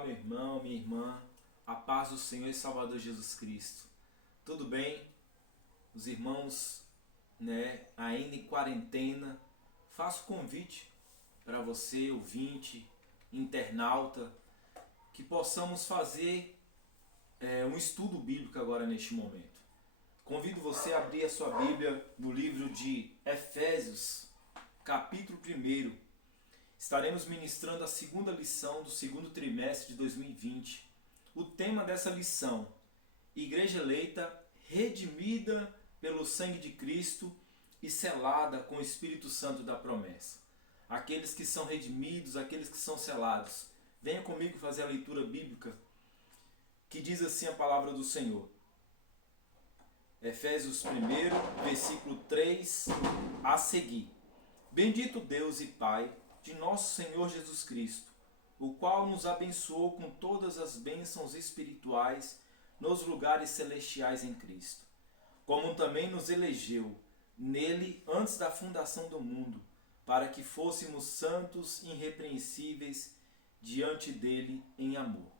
Olá, meu irmão, minha irmã, a paz do Senhor e Salvador Jesus Cristo. Tudo bem? Os irmãos, ainda em quarentena, faço convite para você, ouvinte, internauta, que possamos fazer um estudo bíblico agora neste momento. Convido você a abrir a sua Bíblia no livro de Efésios, capítulo 1. Estaremos ministrando a segunda lição do segundo trimestre de 2020. O tema dessa lição: Igreja eleita, redimida pelo sangue de Cristo e selada com o Espírito Santo da promessa. Aqueles que são redimidos, aqueles que são selados. Venha comigo fazer a leitura bíblica, que diz assim a palavra do Senhor. Efésios 1, versículo 3 a seguir. Bendito Deus e Pai de nosso Senhor Jesus Cristo, o qual nos abençoou com todas as bênçãos espirituais nos lugares celestiais em Cristo, como também nos elegeu nele antes da fundação do mundo, para que fôssemos santos e irrepreensíveis diante dele em amor.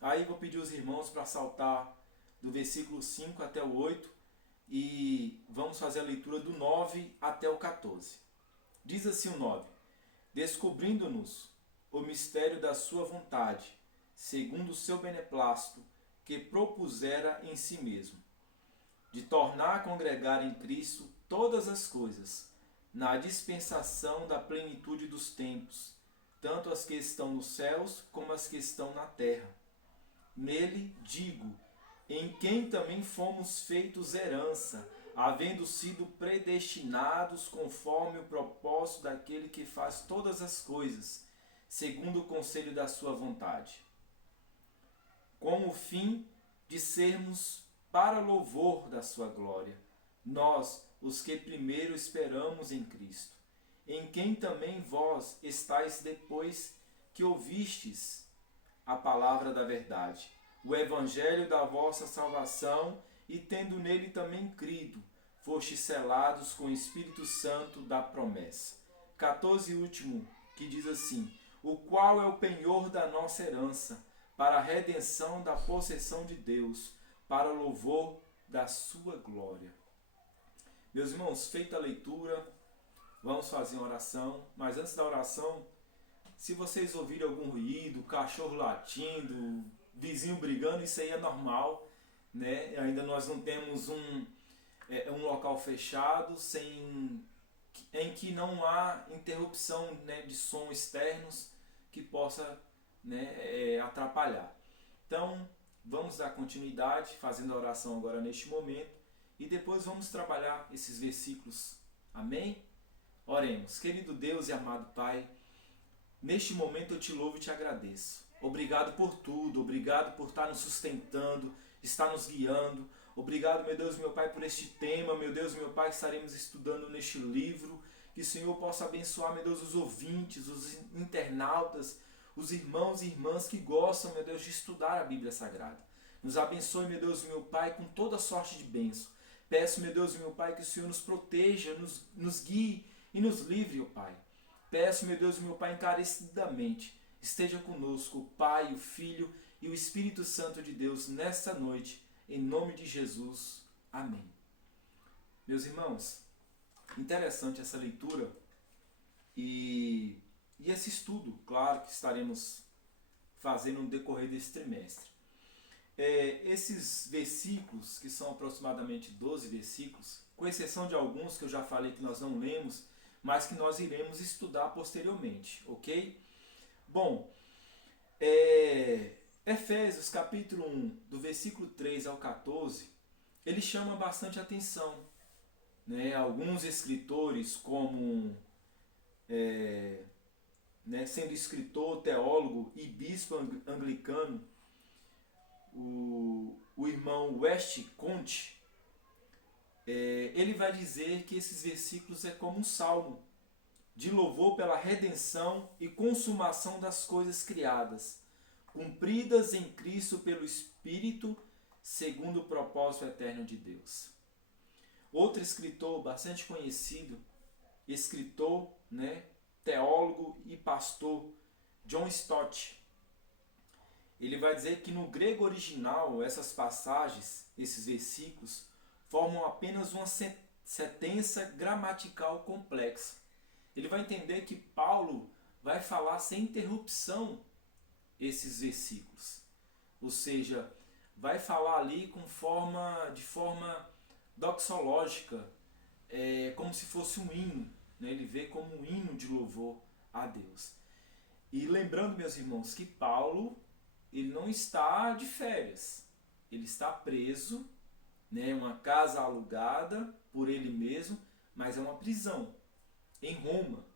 Aí vou pedir aos irmãos para saltar do versículo 5 até o 8 e vamos fazer a leitura do 9 até o 14. Diz assim o 9: Descobrindo-nos o mistério da sua vontade, segundo o seu beneplácito, que propusera em si mesmo, de tornar a congregar em Cristo todas as coisas, na dispensação da plenitude dos tempos, tanto as que estão nos céus como as que estão na terra. Nele, digo, em quem também fomos feitos herança, havendo sido predestinados conforme o propósito daquele que faz todas as coisas, segundo o conselho da sua vontade, com o fim de sermos para louvor da sua glória, nós, os que primeiro esperamos em Cristo, em quem também vós estáis depois que ouvistes a palavra da verdade, o evangelho da vossa salvação, e tendo nele também crido, fostes selados com o Espírito Santo da promessa. 14 último, que diz assim: o qual é o penhor da nossa herança, para a redenção da possessão de Deus, para o louvor da sua glória. Meus irmãos, feita a leitura, vamos fazer uma oração, mas antes da oração, se vocês ouvirem algum ruído, cachorro latindo, vizinho brigando, isso aí é normal, né? Ainda nós não temos um local fechado em que não há interrupção, de som externos que possa, atrapalhar. Então, vamos dar continuidade fazendo a oração agora neste momento e depois vamos trabalhar esses versículos. Amém? Oremos. Querido Deus e amado Pai, neste momento eu te louvo e te agradeço. Obrigado por tudo, obrigado por estar nos sustentando, estar nos guiando. Obrigado, meu Deus e meu Pai, por este tema, meu Deus e meu Pai, que estaremos estudando neste livro. Que o Senhor possa abençoar, meu Deus, os ouvintes, os internautas, os irmãos e irmãs que gostam, meu Deus, de estudar a Bíblia Sagrada. Nos abençoe, meu Deus e meu Pai, com toda sorte de bênção. Peço, meu Deus e meu Pai, que o Senhor nos proteja, nos guie e nos livre, ó Pai. Peço, meu Deus e meu Pai, encarecidamente, esteja conosco o Pai, o Filho e o Espírito Santo de Deus nesta noite, em nome de Jesus. Amém. Meus irmãos, interessante essa leitura e esse estudo, claro, que estaremos fazendo no decorrer desse trimestre. Esses versículos, que são aproximadamente 12 versículos, com exceção de alguns que eu já falei que nós não lemos, mas que nós iremos estudar posteriormente, ok? Bom, Efésios capítulo 1, do versículo 3 ao 14, ele chama bastante atenção. Alguns escritores, como sendo escritor, teólogo e bispo anglicano, o irmão West Conte, ele vai dizer que esses versículos é como um salmo de louvor pela redenção e consumação das coisas criadas, cumpridas em Cristo pelo Espírito, segundo o propósito eterno de Deus. Outro escritor bastante conhecido, teólogo e pastor, John Stott, ele vai dizer que no grego original essas passagens, esses versículos, formam apenas uma sentença gramatical complexa. Ele vai entender que Paulo vai falar sem interrupção esses versículos. Ou seja, vai falar ali de forma doxológica, como se fosse um hino. Né? Ele vê como um hino de louvor a Deus. E lembrando, meus irmãos, que Paulo ele não está de férias. Ele está preso, né, uma casa alugada por ele mesmo, mas é uma prisão em Roma.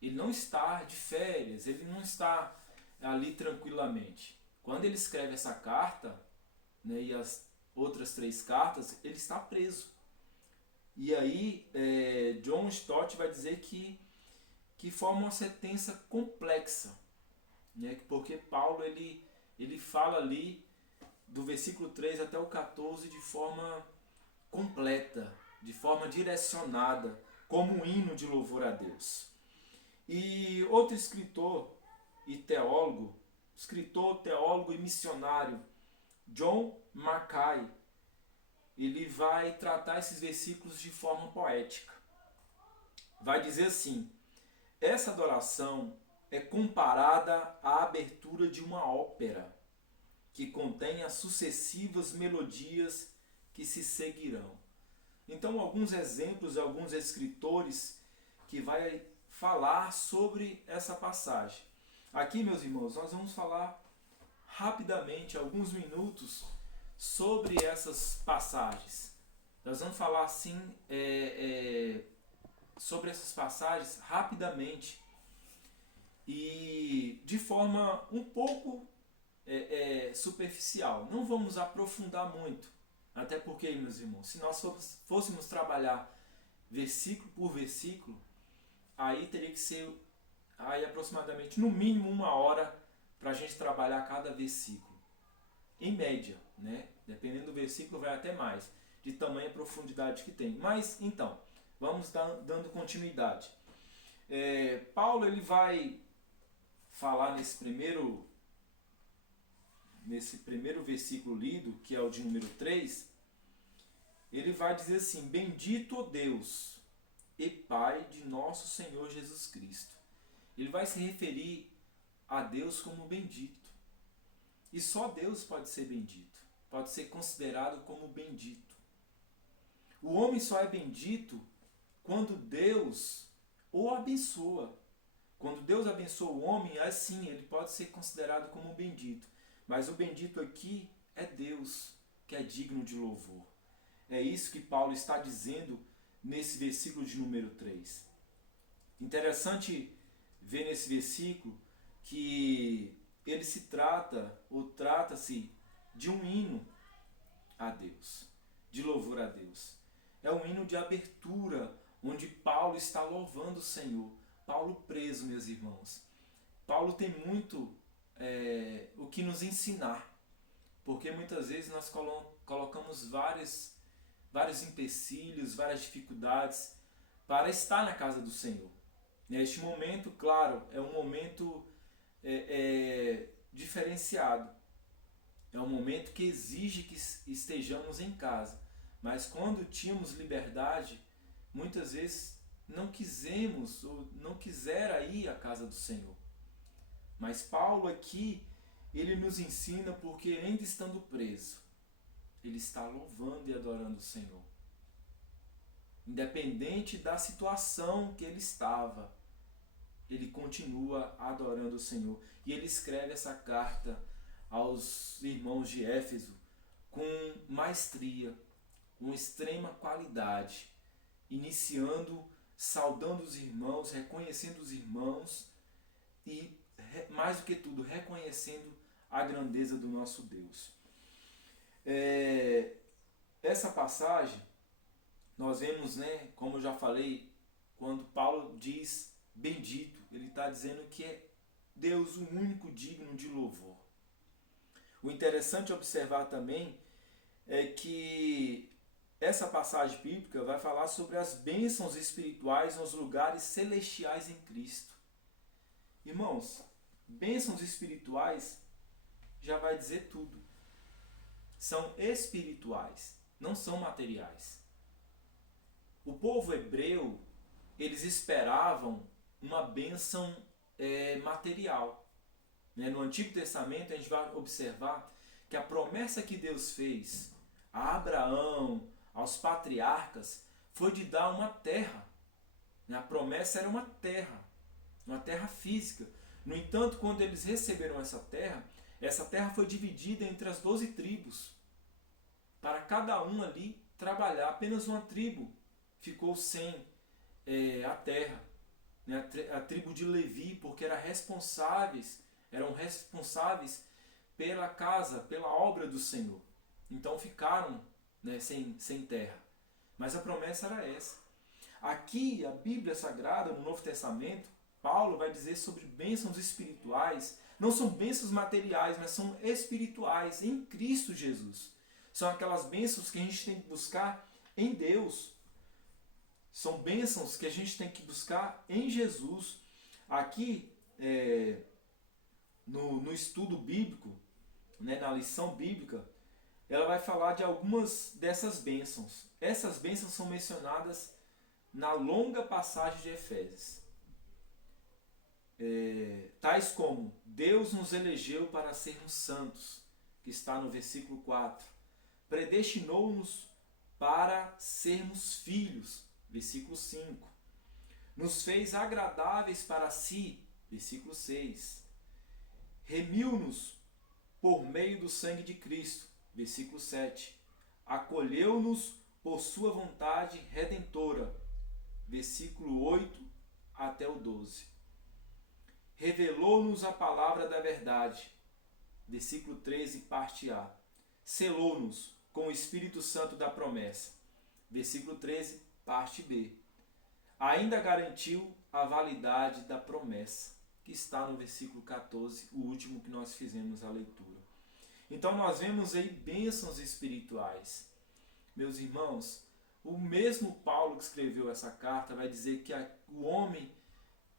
Ele não está de férias, ele não está ali tranquilamente. Quando ele escreve essa carta, né, e as outras 3 cartas, ele está preso. E aí John Stott vai dizer que forma uma sentença complexa, né, porque Paulo ele fala ali do versículo 3 até o 14 de forma completa, de forma direcionada, como um hino de louvor a Deus. E outro escritor e teólogo e missionário, John Mackay, ele vai tratar esses versículos de forma poética. Vai dizer assim: essa adoração é comparada à abertura de uma ópera, que contém as sucessivas melodias que se seguirão. Então, alguns exemplos, alguns escritores que vai falar sobre essa passagem. Aqui, meus irmãos, nós vamos falar rapidamente, alguns minutos, sobre essas passagens. Nós vamos falar assim sobre essas passagens rapidamente e de forma um pouco superficial. Não vamos aprofundar muito, até porque, meus irmãos, se nós fôssemos trabalhar versículo por versículo, aí teria que ser aproximadamente no mínimo 1 hora para a gente trabalhar cada versículo. Em média, né? Dependendo do versículo vai até mais, de tamanha profundidade que tem. Mas então, vamos dando continuidade. Paulo ele vai falar nesse primeiro versículo lido, que é o de número 3, ele vai dizer assim: bendito o Deus e Pai de nosso Senhor Jesus Cristo. Ele vai se referir a Deus como bendito. E só Deus pode ser bendito, pode ser considerado como bendito. O homem só é bendito quando Deus o abençoa. Quando Deus abençoa o homem, assim ele pode ser considerado como bendito. Mas o bendito aqui é Deus, que é digno de louvor. É isso que Paulo está dizendo nesse versículo de número 3. Interessante ver nesse versículo que ele se trata, ou trata-se, de um hino a Deus, de louvor a Deus. É um hino de abertura, onde Paulo está louvando o Senhor. Paulo preso, meus irmãos. Paulo tem muito o que nos ensinar, porque muitas vezes nós colocamos vários empecilhos, várias dificuldades para estar na casa do Senhor. Neste momento, claro, é um momento diferenciado. É um momento que exige que estejamos em casa. Mas quando tínhamos liberdade, muitas vezes não quisemos ou não quisera ir à casa do Senhor. Mas Paulo aqui, ele nos ensina porque ainda estando preso, ele está louvando e adorando o Senhor. Independente da situação que ele estava, ele continua adorando o Senhor. E ele escreve essa carta aos irmãos de Éfeso com maestria, com extrema qualidade, iniciando, saudando os irmãos, reconhecendo os irmãos e, mais do que tudo, reconhecendo a grandeza do nosso Deus. Essa passagem, nós vemos, né, como eu já falei, quando Paulo diz bendito, ele está dizendo que é Deus o único digno de louvor. O interessante observar também é que essa passagem bíblica vai falar sobre as bênçãos espirituais nos lugares celestiais em Cristo. Irmãos, bênçãos espirituais já vai dizer tudo. São espirituais, não são materiais. O povo hebreu, eles esperavam uma bênção material. No Antigo Testamento a gente vai observar que a promessa que Deus fez a Abraão, aos patriarcas, foi de dar uma terra. A promessa era uma terra física. No entanto, quando eles receberam essa terra foi dividida entre as 12 tribos. Para cada um ali trabalhar. Apenas uma tribo ficou sem a terra. A tribo de Levi, porque eram responsáveis pela casa, pela obra do Senhor. Então ficaram sem terra. Mas a promessa era essa. Aqui, a Bíblia Sagrada, no Novo Testamento, Paulo vai dizer sobre bênçãos espirituais. Não são bênçãos materiais, mas são espirituais, em Cristo Jesus. São aquelas bênçãos que a gente tem que buscar em Deus. São bênçãos que a gente tem que buscar em Jesus. Aqui, no estudo bíblico, na lição bíblica, ela vai falar de algumas dessas bênçãos. Essas bênçãos são mencionadas na longa passagem de Efésios. Tais como: Deus nos elegeu para sermos santos, que está no versículo 4. Predestinou-nos para sermos filhos, versículo 5. Nos fez agradáveis para si, versículo 6. Remiu-nos por meio do sangue de Cristo, versículo 7. Acolheu-nos por sua vontade redentora, versículo 8 até o 12. Revelou-nos a palavra da verdade, versículo 13, parte A. Selou-nos com o Espírito Santo da promessa, versículo 13, parte B. Ainda garantiu a validade da promessa, que está no versículo 14, o último que nós fizemos a leitura. Então nós vemos aí bênçãos espirituais. Meus irmãos, o mesmo Paulo que escreveu essa carta vai dizer que o homem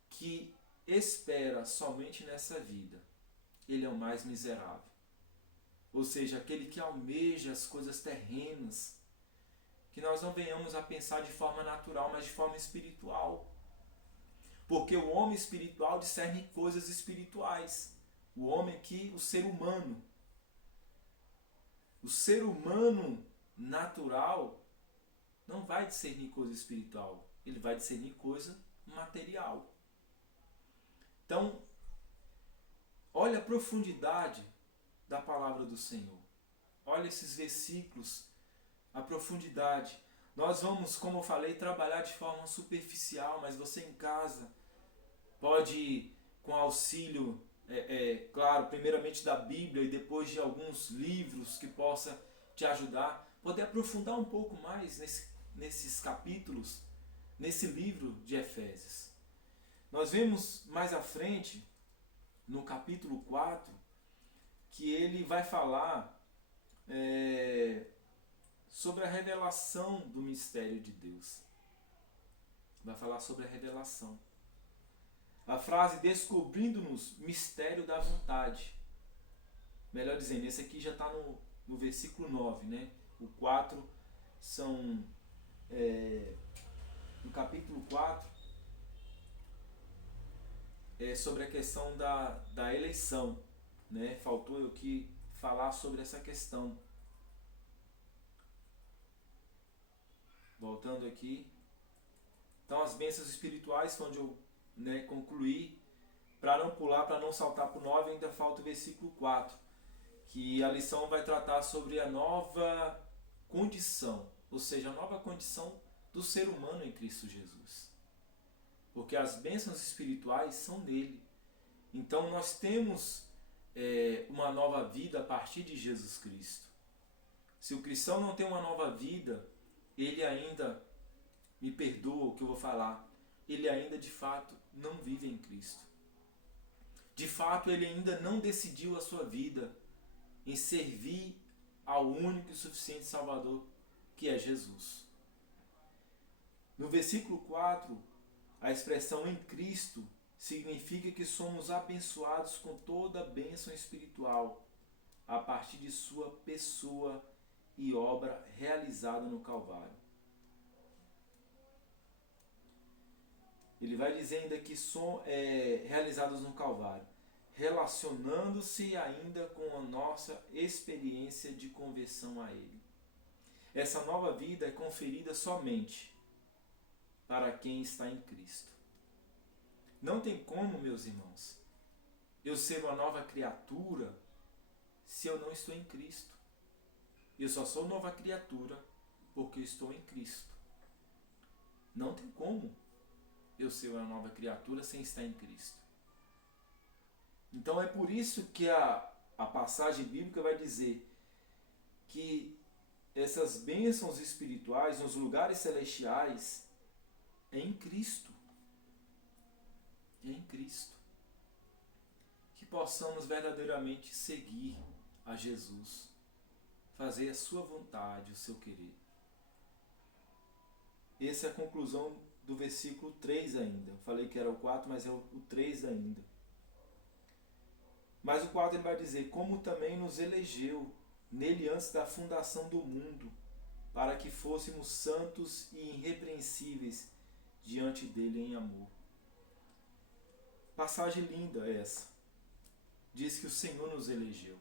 que espera somente nessa vida, ele é o mais miserável. Ou seja, aquele que almeja as coisas terrenas, que nós não venhamos a pensar de forma natural, mas de forma espiritual. Porque o homem espiritual discerne coisas espirituais. O ser humano natural não vai discernir coisa espiritual, ele vai discernir coisa material. Então, olha a profundidade da palavra do Senhor. Olha esses versículos, a profundidade. Nós vamos, como eu falei, trabalhar de forma superficial, mas você em casa pode, com auxílio, claro, primeiramente da Bíblia e depois de alguns livros que possa te ajudar, poder aprofundar um pouco mais nesses capítulos, nesse livro de Efésios. Nós vemos mais à frente, no capítulo 4, que ele vai falar sobre a revelação do mistério de Deus. Vai falar sobre a revelação. A frase descobrindo-nos mistério da vontade. Melhor dizendo, esse aqui já está no versículo 9, né? O 4 são... no capítulo 4 é sobre a questão da eleição, né? Faltou eu aqui falar sobre essa questão. Voltando aqui. Então as bênçãos espirituais foi onde eu concluí. Para não pular, para não saltar para o 9, ainda falta o versículo 4. Que a lição vai tratar sobre a nova condição. Ou seja, a nova condição do ser humano em Cristo Jesus. Porque as bênçãos espirituais são nele. Então nós temos uma nova vida a partir de Jesus Cristo. Se o cristão não tem uma nova vida, ele ainda, me perdoa o que eu vou falar, ele ainda de fato não vive em Cristo. De fato ele ainda não decidiu a sua vida em servir ao único e suficiente Salvador, que é Jesus. No versículo 4, a expressão em Cristo significa que somos abençoados com toda a bênção espiritual a partir de sua pessoa e obra realizada no Calvário. Ele vai dizer ainda que são realizados no Calvário, relacionando-se ainda com a nossa experiência de conversão a Ele. Essa nova vida é conferida somente para quem está em Cristo. Não tem como, meus irmãos, eu ser uma nova criatura se eu não estou em Cristo. Eu só sou nova criatura porque eu estou em Cristo. Não tem como eu ser uma nova criatura sem estar em Cristo. Então é por isso que a passagem bíblica vai dizer que essas bênçãos espirituais nos lugares celestiais é em Cristo. É em Cristo. Que possamos verdadeiramente seguir a Jesus, fazer a sua vontade, o seu querer. Essa é a conclusão do versículo 3 ainda. Eu falei que era o 4, mas é o 3 ainda. Mas o 4 ele vai dizer, como também nos elegeu nele antes da fundação do mundo, para que fôssemos santos e irrepreensíveis diante dele em amor. Passagem linda essa. Diz que o Senhor nos elegeu.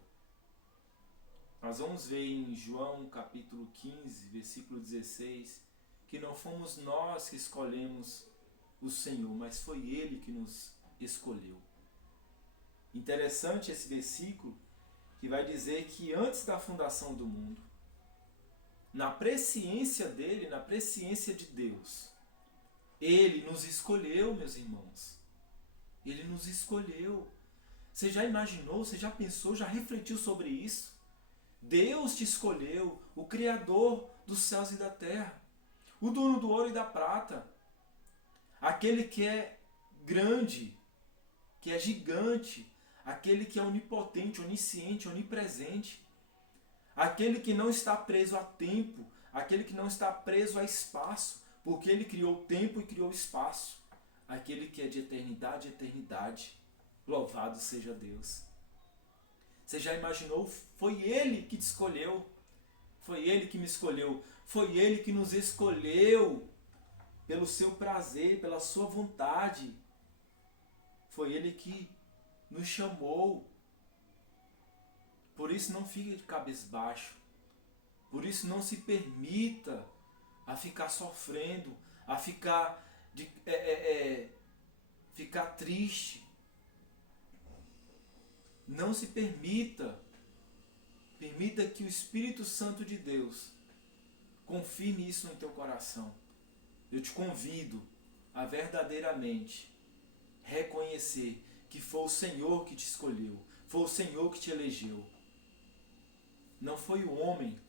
Nós vamos ver em João capítulo 15, versículo 16, que não fomos nós que escolhemos o Senhor, mas foi Ele que nos escolheu. Interessante esse versículo, que vai dizer que antes da fundação do mundo, na presciência dele, na presciência de Deus, Ele nos escolheu, meus irmãos. Ele nos escolheu. Você já imaginou, você já pensou, já refletiu sobre isso? Deus te escolheu, o Criador dos céus e da terra, o dono do ouro e da prata, aquele que é grande, que é gigante, aquele que é onipotente, onisciente, onipresente, aquele que não está preso a tempo, aquele que não está preso a espaço, porque ele criou o tempo e criou o espaço, aquele que é de eternidade a eternidade. Louvado seja Deus. Você já imaginou? Foi Ele que te escolheu. Foi Ele que me escolheu. Foi Ele que nos escolheu pelo seu prazer, pela sua vontade. Foi Ele que nos chamou. Por isso não fique de cabisbaixo. Por isso não se permita a ficar sofrendo, a ficar triste. Não se permita. Permita que o Espírito Santo de Deus confirme isso no teu coração. Eu te convido a verdadeiramente reconhecer que foi o Senhor que te escolheu, foi o Senhor que te elegeu. Não foi o homem,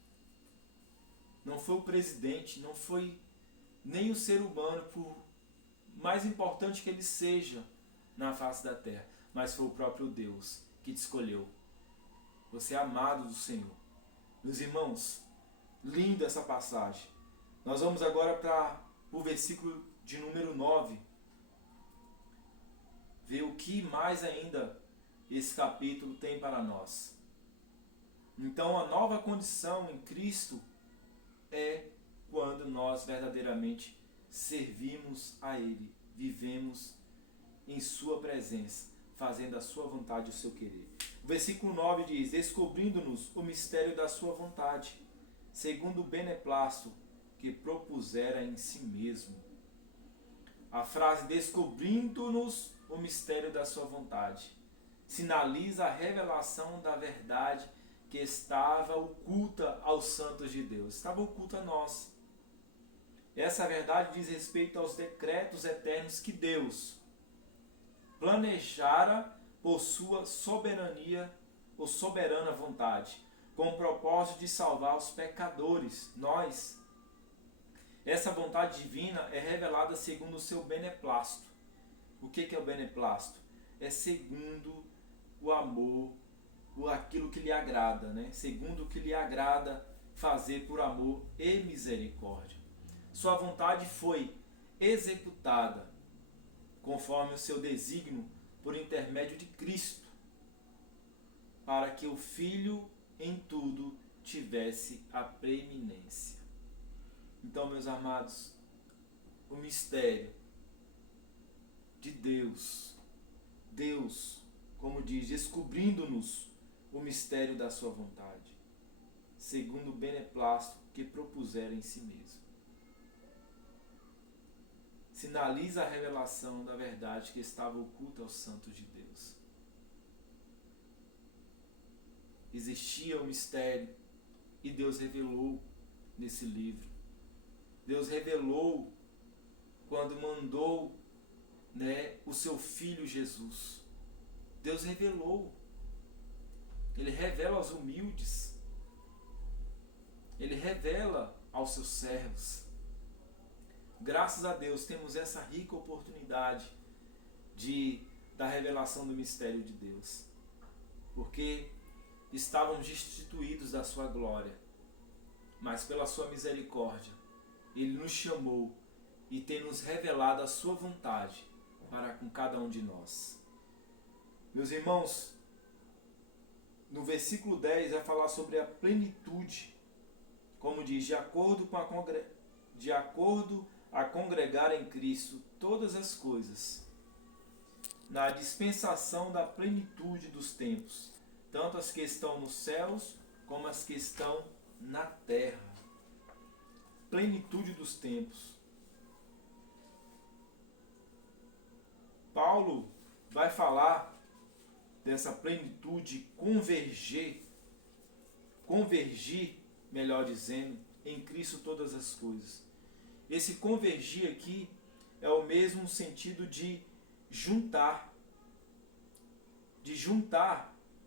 não foi o presidente, não foi nem o ser humano, por mais importante que ele seja na face da terra, mas foi o próprio Deus que te escolheu. Você é amado do Senhor. Meus irmãos, linda essa passagem. Nós vamos agora para o versículo de número 9. Ver o que mais ainda esse capítulo tem para nós. Então, a nova condição em Cristo é quando nós verdadeiramente servimos a Ele, vivemos em Sua presença, fazendo a Sua vontade e o seu querer. O versículo 9 diz, descobrindo-nos o mistério da Sua vontade, segundo o beneplácito que propusera em si mesmo. A frase descobrindo-nos o mistério da Sua vontade sinaliza a revelação da verdade que estava oculta aos santos de Deus, estava oculta a nós. Essa verdade diz respeito aos decretos eternos que Deus planejara por sua soberania ou soberana vontade, com o propósito de salvar os pecadores, nós. Essa vontade divina é revelada segundo o seu beneplácito. O que é o beneplácito? É segundo o amor, aquilo que lhe agrada, né? Segundo o que lhe agrada fazer por amor e misericórdia. Sua vontade foi executada conforme o seu desígnio por intermédio de Cristo, para que o Filho em tudo tivesse a preeminência. Então, meus amados, o mistério de Deus, como diz, descobrindo-nos o mistério da sua vontade, segundo o beneplácito que propuseram em si mesmo. Sinaliza a revelação da verdade que estava oculta aos santos de Deus. Existia um mistério e Deus revelou nesse livro. Deus revelou quando mandou, o seu Filho Jesus. Deus revelou. Ele revela aos humildes. Ele revela aos seus servos. Graças a Deus temos essa rica oportunidade da revelação do mistério de Deus. Porque estávamos destituídos da sua glória. Mas pela sua misericórdia, Ele nos chamou e tem nos revelado a sua vontade para com cada um de nós. Meus irmãos, no versículo 10 vai falar sobre a plenitude, como diz, de acordo a congregar em Cristo todas as coisas, na dispensação da plenitude dos tempos, tanto as que estão nos céus como as que estão na terra. Plenitude dos tempos. Paulo vai falar dessa plenitude, convergir, melhor dizendo, em Cristo todas as coisas. Esse convergir aqui é o mesmo sentido de juntar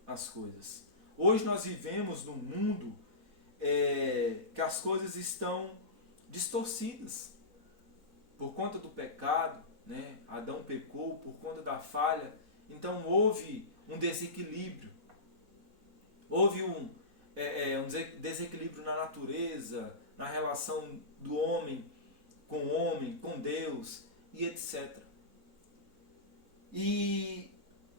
as coisas. Hoje nós vivemos num mundo que as coisas estão distorcidas por conta do pecado, Adão pecou por conta da falha, então houve um desequilíbrio, houve um desequilíbrio na natureza, na relação do homem, com Deus e etc. E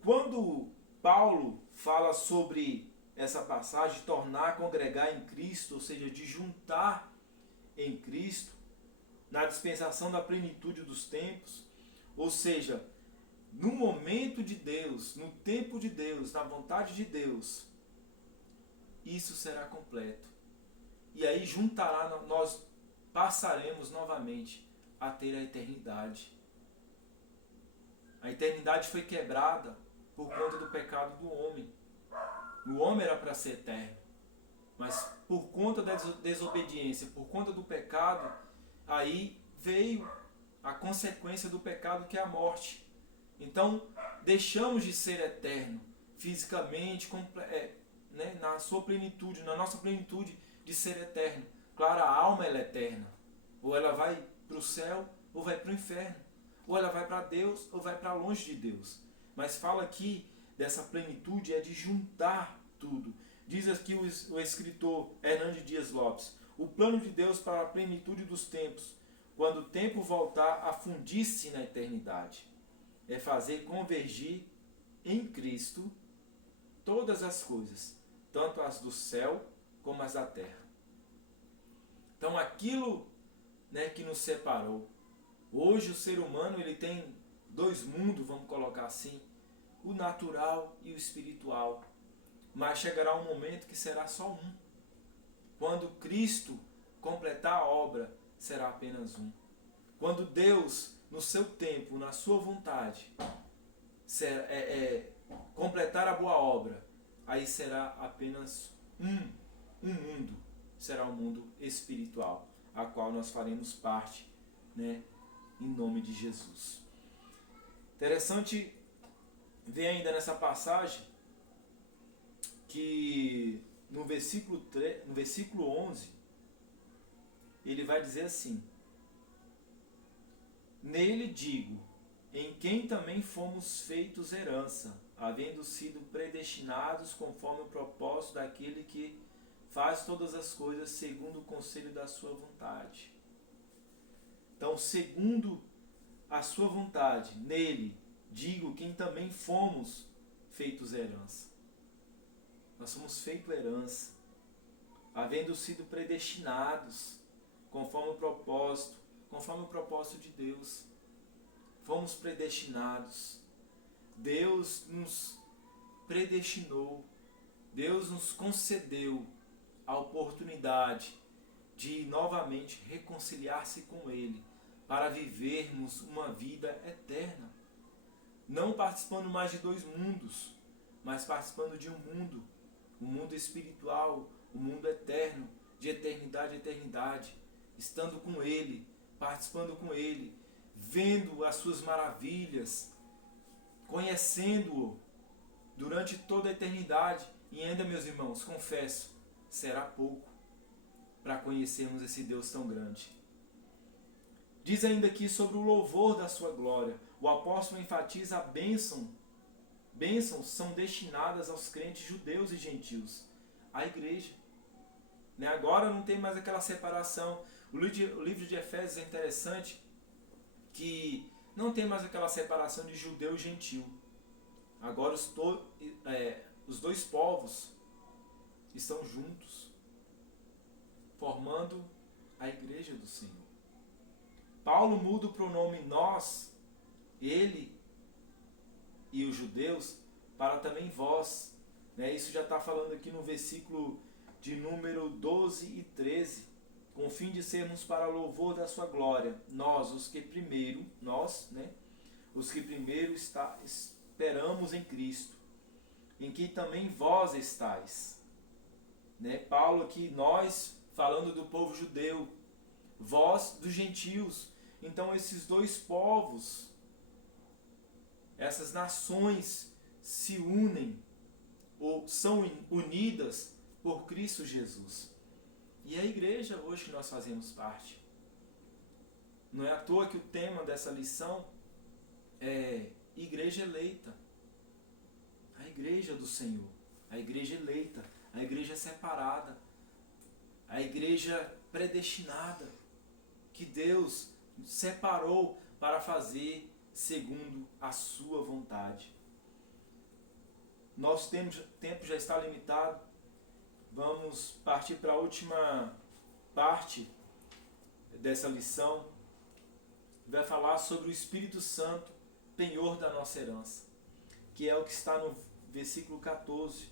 quando Paulo fala sobre essa passagem de tornar, congregar em Cristo, ou seja, de juntar em Cristo, na dispensação da plenitude dos tempos, ou seja, no momento de Deus, no tempo de Deus, na vontade de Deus, isso será completo. E aí nós passaremos novamente a ter a eternidade. A eternidade foi quebrada por conta do pecado do homem. O homem era para ser eterno, mas por conta da desobediência, por conta do pecado, aí veio a consequência do pecado, que é a morte. Então, deixamos de ser eterno fisicamente, na sua plenitude, na nossa plenitude de ser eterno. Claro, a alma ela é eterna. Ou ela vai para o céu, ou vai para o inferno. Ou ela vai para Deus, ou vai para longe de Deus. Mas fala aqui dessa plenitude, é de juntar tudo. Diz aqui o escritor Hernandes Dias Lopes: o plano de Deus para a plenitude dos tempos, quando o tempo voltar a fundir-se na eternidade, é fazer convergir em Cristo todas as coisas, tanto as do céu como as da terra. Então aquilo, que nos separou. Hoje o ser humano ele tem dois mundos, vamos colocar assim, o natural e o espiritual. Mas chegará um momento que será só um. Quando Cristo completar a obra, será apenas um. Quando Deus, no seu tempo, na sua vontade, completar a boa obra, aí será apenas um mundo. Será um mundo espiritual, a qual nós faremos parte, em nome de Jesus. Interessante ver ainda nessa passagem que no versículo 11, ele vai dizer assim: nele digo, em quem também fomos feitos herança, havendo sido predestinados conforme o propósito daquele que faz todas as coisas segundo o conselho da sua vontade. Então, segundo a sua vontade, nele digo, quem também fomos feitos herança. Nós somos feito herança, havendo sido predestinados conforme o propósito de Deus. Fomos predestinados. Deus nos predestinou. Deus nos concedeu a oportunidade de novamente reconciliar-se com Ele, para vivermos uma vida eterna. Não participando mais de dois mundos, mas participando de um mundo espiritual, um mundo eterno, de eternidade a eternidade, estando com Ele, participando com Ele, vendo as suas maravilhas, conhecendo-o durante toda a eternidade. E ainda, meus irmãos, confesso, será pouco para conhecermos esse Deus tão grande. Diz ainda aqui sobre o louvor da sua glória. O apóstolo enfatiza a bênção. Bênçãos são destinadas aos crentes judeus e gentios, à igreja. Agora não tem mais aquela separação. O livro de Efésios é interessante que não tem mais aquela separação de judeu e gentil. Agora os dois povos estão juntos, formando a igreja do Senhor. Paulo muda o pronome nós, ele e os judeus, para também vós. Isso já está falando aqui no versículo de número 12 e 13. Com o fim de sermos para louvor da sua glória, nós, os que primeiro esperamos em Cristo, em que também vós estáis. Paulo aqui, nós, falando do povo judeu, vós dos gentios. Então esses dois povos, essas nações se unem, ou são unidas por Cristo Jesus. E a igreja hoje que nós fazemos parte. Não é à toa que o tema dessa lição é Igreja Eleita. A igreja do Senhor, a igreja eleita, a igreja separada, a igreja predestinada, que Deus separou para fazer segundo a sua vontade. Nosso tempo já está limitado. Vamos partir para a última parte dessa lição. Vai falar sobre o Espírito Santo, penhor da nossa herança, que é o que está no versículo 14.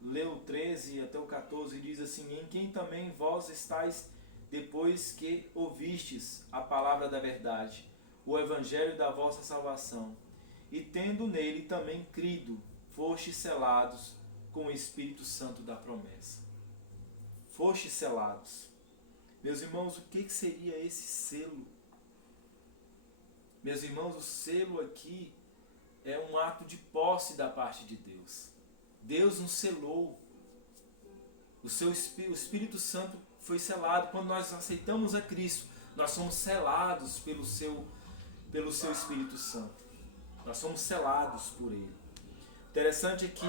Leu o 13 até o 14 e diz assim: em quem também vós estáis depois que ouvistes a palavra da verdade, o evangelho da vossa salvação, e tendo nele também crido, fostes selados com o Espírito Santo da promessa. Fostes selados. Meus irmãos, o que seria esse selo? Meus irmãos, o selo aqui é um ato de posse da parte de Deus. Deus nos selou. O Espírito Santo foi selado. Quando nós aceitamos a Cristo, nós somos selados pelo seu Espírito Santo. Nós somos selados por Ele. Interessante é que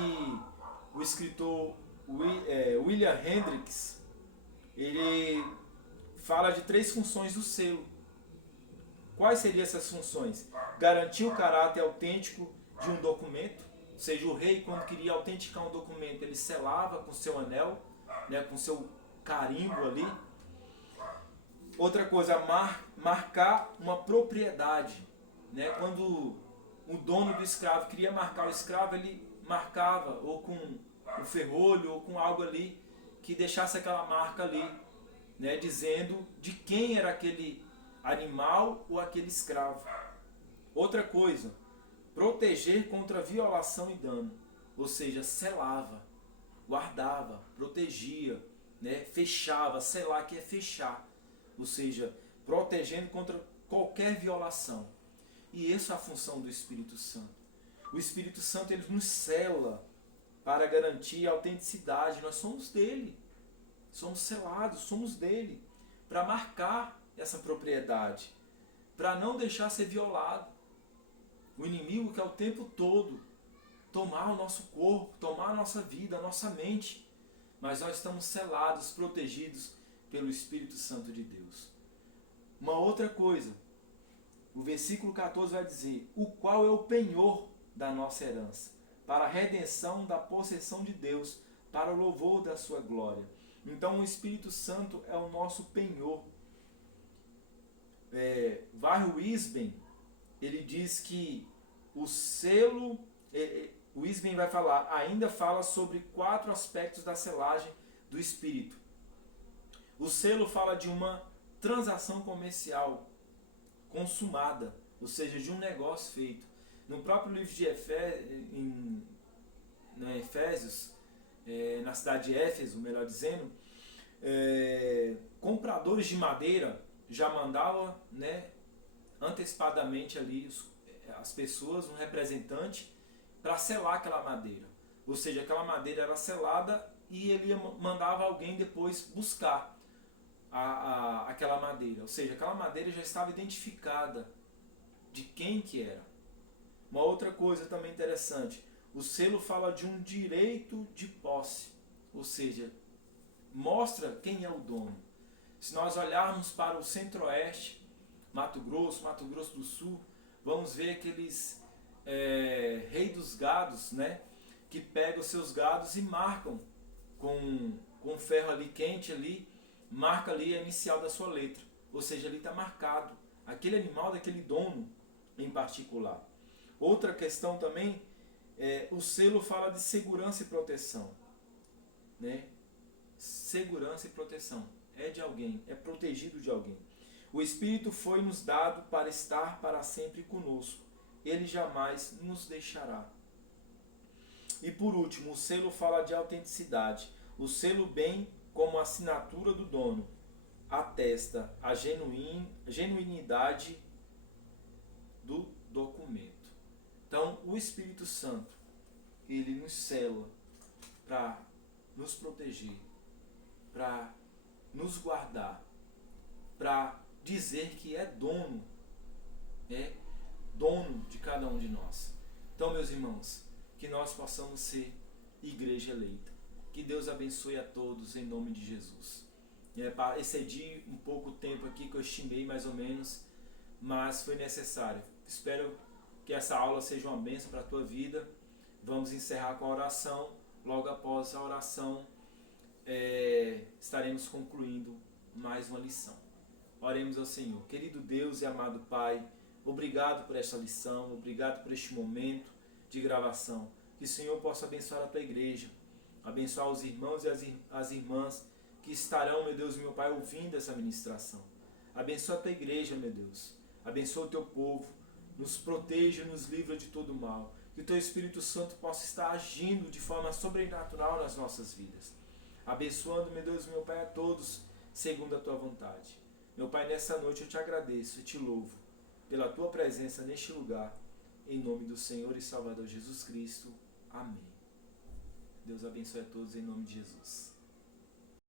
o escritor William Hendricks, ele fala de 3 funções do selo. Quais seriam essas funções? Garantir o caráter autêntico de um documento, ou seja, o rei, quando queria autenticar um documento, ele selava com seu anel, com seu carimbo ali. Outra coisa, marcar uma propriedade. Quando o dono do escravo queria marcar o escravo, ele marcava ou com um ferrolho ou com algo ali que deixasse aquela marca ali, dizendo de quem era aquele animal ou aquele escravo. Outra coisa, proteger contra violação e dano, ou seja, selava, guardava, protegia, fechava. Selar que é fechar, ou seja, protegendo contra qualquer violação. E essa é a função do Espírito Santo. O Espírito Santo, ele nos sela para garantir a autenticidade. Nós somos dele, somos selados, somos dele, para marcar essa propriedade, para não deixar ser violado. O inimigo quer o tempo todo tomar o nosso corpo, tomar a nossa vida, a nossa mente, mas nós estamos selados, protegidos pelo Espírito Santo de Deus. Uma outra coisa, o versículo 14 vai dizer: o qual é o penhor da nossa herança, para a redenção da possessão de Deus, para o louvor da sua glória. Então o Espírito Santo é o nosso penhor. Varro Wisben, ele diz que o selo, o Wisben vai falar, ainda fala sobre 4 aspectos da selagem do Espírito. O selo fala de uma transação comercial consumada, ou seja, de um negócio feito. No próprio livro de Efésios, na cidade de Éfeso, melhor dizendo, compradores de madeira já mandavam, antecipadamente ali as pessoas, um representante, para selar aquela madeira. Ou seja, aquela madeira era selada e ele mandava alguém depois buscar aquela madeira. Ou seja, aquela madeira já estava identificada de quem que era. Uma outra coisa também interessante, o selo fala de um direito de posse, ou seja, mostra quem é o dono. Se nós olharmos para o centro-oeste, Mato Grosso do Sul, vamos ver aqueles reis dos gados, que pegam os seus gados e marcam com ferro ali quente ali, marca ali a inicial da sua letra, ou seja, ali está marcado aquele animal daquele dono em particular. Outra questão também, o selo fala de segurança e proteção. Segurança e proteção. É de alguém, é protegido de alguém. O Espírito foi nos dado para estar para sempre conosco. Ele jamais nos deixará. E por último, o selo fala de autenticidade. O selo, bem como a assinatura do dono, atesta a genuinidade do documento. Então, o Espírito Santo, ele nos sela para nos proteger, para nos guardar, para dizer que é dono de cada um de nós. Então, meus irmãos, que nós possamos ser igreja eleita. Que Deus abençoe a todos em nome de Jesus. Excedi um pouco o tempo aqui que eu estimei mais ou menos, mas foi necessário. Espero que essa aula seja uma bênção para a tua vida. Vamos encerrar com a oração. Logo após a oração, estaremos concluindo mais uma lição. Oremos ao Senhor. Querido Deus e amado Pai, obrigado por esta lição, obrigado por este momento de gravação. Que o Senhor possa abençoar a tua igreja, abençoar os irmãos e as irmãs que estarão, meu Deus e meu Pai, ouvindo essa ministração. Abençoa a tua igreja, meu Deus. Abençoa o teu povo. Nos proteja e nos livra de todo mal. Que o teu Espírito Santo possa estar agindo de forma sobrenatural nas nossas vidas. Abençoando, meu Deus e meu Pai, a todos, segundo a tua vontade. Meu Pai, nessa noite eu te agradeço e te louvo pela tua presença neste lugar. Em nome do Senhor e Salvador Jesus Cristo. Amém. Deus abençoe a todos em nome de Jesus.